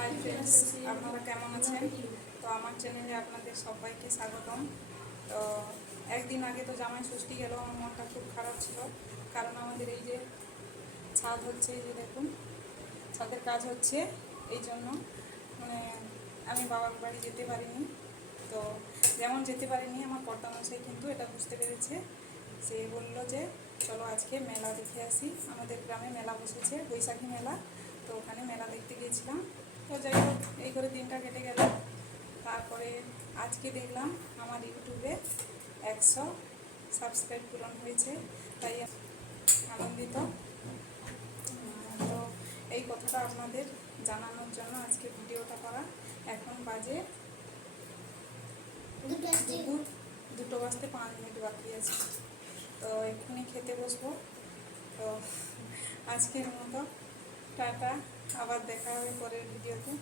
Hi friends, আপনারা কেমন আছেন? তো আমার চ্যানেলে আপনাদের সবাইকে স্বাগতম। তো একদিন আগে তো জামাই ষষ্ঠী গেল, আমার মনটা খুব খারাপ ছিল, কারণ আমাদের এই যে ছাদ হচ্ছে, এই যে দেখুন ছাদের কাজ হচ্ছে, এই জন্য মানে আমি বাবার বাড়ি যেতে পারিনি। তো যেমন যেতে পারিনি, আমার কর্তামশাই কিন্তু এটা বুঝতে পেরেছে। সে বললো যে চলো আজকে মেলা দেখে আসি, আমাদের গ্রামে মেলা বসেছে, বৈশাখী মেলা। তো ওখানে মেলা দেখতে গিয়েছিলাম। তো যাই হোক, এই করে দিনটা কেটে গেল। তারপরে আজকে দেখলাম আমার ইউটিউবে 100 সাবস্ক্রাইব পূরণ হয়েছে, তাই আনন্দিত। তো এই কথাটা আপনাদের জানানোর জন্য আজকে ভিডিওটা করা। এখন বাজে দুপুর 2টো বাজতে 5 মিনিট বাকি আছে। তো এক্ষুনি খেতে বসবো। তো আজকের মতো টাটা, আবার দেখা হবে পরের ভিডিওতে।